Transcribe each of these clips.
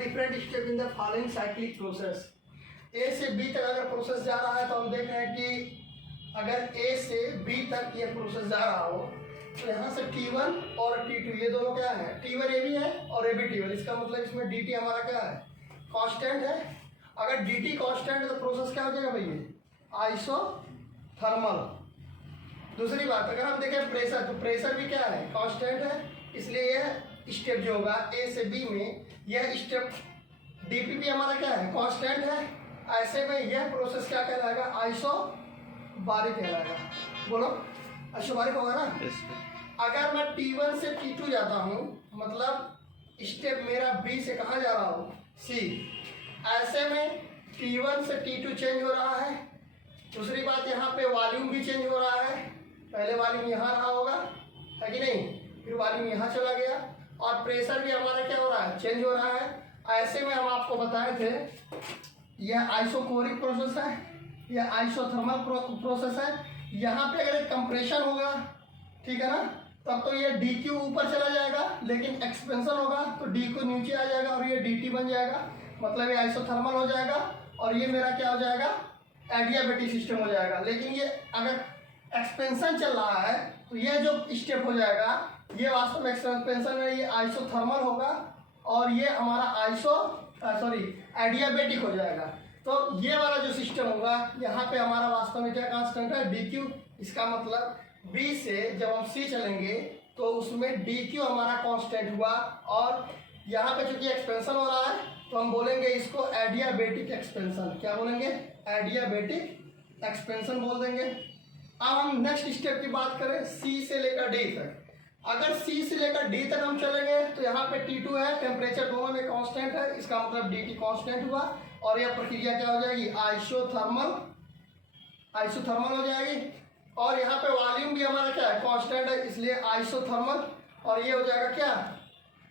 Different step in the following cyclic process. A से B तक अगर प्रोसेस जा रहा है तो हम देख रहे हैं कि अगर ए से बी तक ये प्रोसेस जा रहा हो तो यहाँ से T1 और T2 ये दोनों क्या है, T1 ए भी है और ए भी T1। इसका मतलब इसमें dt हमारा क्या है, कांस्टेंट है। अगर dt कांस्टेंट है तो प्रोसेस क्या हो जाएगा भैया, आइसोथर्मल। दूसरी बात, अगर हम देखें प्रेशर, तो प्रेशर भी क्या है, कांस्टेंट है। इसलिए यह स्टेप जो होगा ए से बी में, यह स्टेप dp भी हमारा क्या है, कांस्टेंट है। ऐसे में यह प्रोसेस क्या कहलाएगा, आइसोबारिक कहलाएगा। बोलो आइसोबारिक होगा ना। अगर मैं T1 से T2 जाता हूँ, मतलब स्टेप मेरा B से कहाँ जा रहा हूँ, C। ऐसे में T1 से T2 चेंज हो रहा है। दूसरी बात, यहाँ पे वॉल्यूम भी चेंज हो रहा है। पहले वॉल्यूम यहाँ रहा होगा, है कि नहीं, फिर वॉल्यूम यहाँ चला गया, और प्रेशर भी हमारा क्या हो रहा है, चेंज हो रहा है। ऐसे में हम आपको बताए थे यह आइसोकोरिक प्रोसेस है, यह आइसोथर्मल प्रोसेस है। यहाँ पे अगर एक कंप्रेशन होगा, ठीक है ना, तब तो ये dq ऊपर चला जाएगा, लेकिन एक्सपेंशन होगा तो dq नीचे आ जाएगा और ये dt बन जाएगा, मतलब ये आइसोथर्मल हो जाएगा। और ये मेरा क्या हो जाएगा, एडियाबेटिक सिस्टम हो जाएगा। लेकिन ये अगर एक्सपेंशन चल रहा है तो ये जो स्टेप हो जाएगा, ये वास्तव में एक्सपेंशन में ये आइसोथर्मल होगा और ये हमारा एडियाबेटिक हो जाएगा। तो ये वाला जो सिस्टम होगा, यहाँ पे हमारा वास्तव में क्या कांस्टेंट है, dq। इसका मतलब B से जब हम C चलेंगे तो उसमें dq हमारा कांस्टेंट हुआ, और यहाँ पे चूंकि एक्सपेंशन हो रहा है तो हम बोलेंगे इसको एडियाबेटिक एक्सपेंशन। क्या बोलेंगे, एडियाबेटिक एक्सपेंशन बोल देंगे। अब हम नेक्स्ट स्टेप की बात करें, C से लेकर D तक। अगर C से लेकर D तक हम चलेंगे तो यहाँ पे T2 है, टेम्परेचर दोनों में कांस्टेंट है, इसका मतलब dt कांस्टेंट हुआ, और यह प्रक्रिया क्या हो जाएगी, आइसोथर्मल हो जाएगी। और यहाँ पे वॉल्यूम भी हमारा क्या है, कांस्टेंट है, इसलिए आइसोथर्मल। और ये हो जाएगा क्या,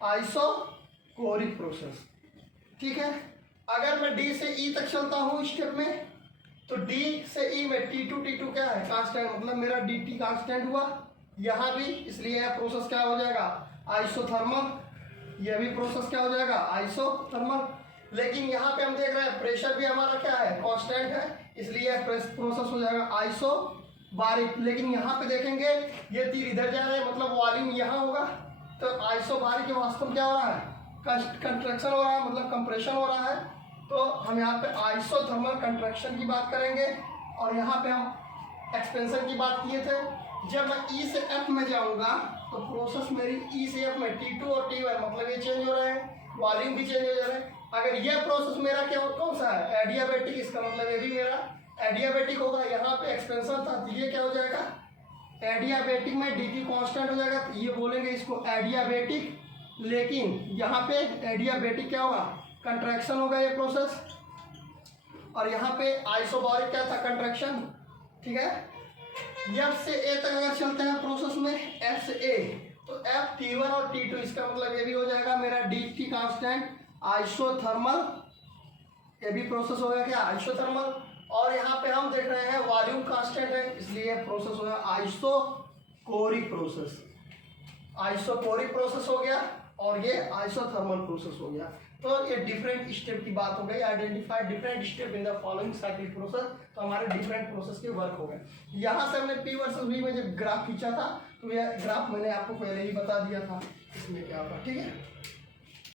आइसोकोरिक प्रोसेस। ठीक है। अगर मैं D से E तक चलता हूँ स्टेप में, तो D से E में T2 क्या है, कांस्टेंट, मतलब मेरा dt कांस्टेंट हुआ यहाँ भी, इसलिए यह प्रोसेस क्या हो जाएगा, आइसोथर्मल। यह भी प्रोसेस क्या हो जाएगा, आइसोथर्मल। लेकिन यहाँ पे हम देख रहे हैं प्रेशर भी हमारा क्या है, कांस्टेंट है, इसलिए यह प्रोसेस हो जाएगा आइसोबारिक। लेकिन यहाँ पे देखेंगे ये तीर इधर जा रहे हैं, मतलब वॉल्यूम यहाँ होगा, तो आइसोबारिक के वास्तव में क्या हो रहा है, कंट्रैक्शन हो रहा है, मतलब कंप्रेशन हो रहा है। तो हम यहाँ पे आइसोथर्मल कंट्रैक्शन की बात करेंगे। और यहाँ पे हम एक्सपेंशन की बात किए थे। जब मैं E से F में जाऊँगा तो प्रोसेस मेरी E से F में T2 और T1, मतलब ये चेंज हो रहे हैं, वॉल्यूम भी चेंज हो जा रहे हैं। अगर यह प्रोसेस मेरा क्या कौन सा है, एडियाबेटिक, इसका मतलब ये भी मेरा एडियाबेटिक होगा। यहाँ पे एक्सपेंशन था तो ये क्या हो जाएगा, एडियाबेटिक में dt कांस्टेंट हो जाएगा, तो ये बोलेंगे इसको एडियाबेटिक। लेकिन यहाँ पे एडियाबेटिक क्या होगा, कंट्रैक्शन होगा ये प्रोसेस। और यहाँ पे आइसोबारिक क्या था, कंट्रैक्शन। ठीक है। F से A तक अगर चलते हैं प्रोसेस में, F से A, तो F T1 और T2, इसका मतलब ये भी हो जाएगा मेरा dt कांस्टेंट, आइसोथर्मल। ये भी प्रोसेस हो गया क्या, आइसोथर्मल। और यहाँ पे हम देख रहे हैं वॉल्यूम कांस्टेंट है, इसलिए प्रोसेस हो गया आइसोकोरिक प्रोसेस। आइसोकोरिक प्रोसेस हो गया और ये आइसोथर्मल प्रोसेस हो गया। तो ये डिफरेंट स्टेप की बात हो गई, identify different step in the following cyclic process. तो हमारे डिफरेंट प्रोसेस के वर्क हो गए। यहाँ से हमने P वर्सेस V में जब ग्राफ खींचा था, तो यह ग्राफ मैंने आपको पहले ही बता दिया था इसमें क्या होगा। ठीक है।